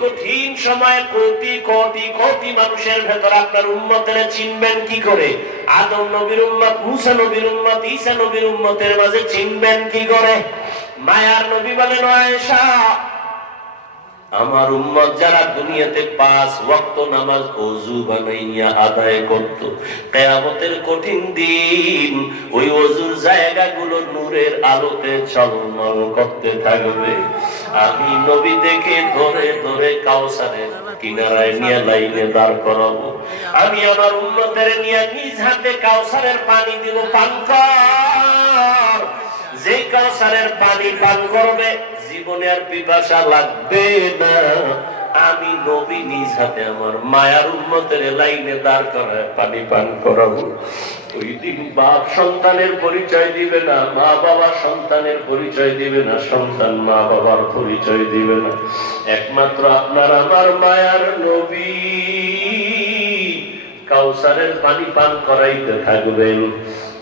কঠিন সময়ে কোটি কোটি কোটি মানুষের ভেতর আপনার উম্মতের চিনবেন কি করে? আদম নবীর উম্মত, মুসা নবীর উম্মত, ঈসা নবীর উম্মতের মাঝে চিনবেন কি করে? মায়ার নবী বলেন, আয়েশা, আমার উম্মত যারা দুনিয়াতে পাঁচ ওয়াক্ত নামাজ অজু বানাইয়া আদায় করত, কেয়ামতের কঠিন দিন ওই অজুর জায়গাগুলো নূরের আলোতে ঝলমল করতে থাকবে। আমি নবী দেখে ধরে ধরে কাউসারের কিনারায় নিয়ে লাইনে দাঁড় করাবো। আমি আমার উন্নতের নিয়ে নিজ হাতে কাউসারের পানি দিব পান যে কাউসারের পানি পান করবে, জীবনে আর পিপাসা লাগবে না। আমি নবী নিজ হাতে আমার মায়ার উন্মতের লাইনে দাঁড় করায় পানি পান করাবো। ওই দিন বাপ সন্তানের পরিচয় দিবে না, মা বাবা সন্তানের পরিচয় দিবে না, সন্তান মা বাবার পরিচয় দিবে না। একমাত্র আপনার আমার মায়ার নবী। কাউসারের পানি পান করাইতে থাকবেন।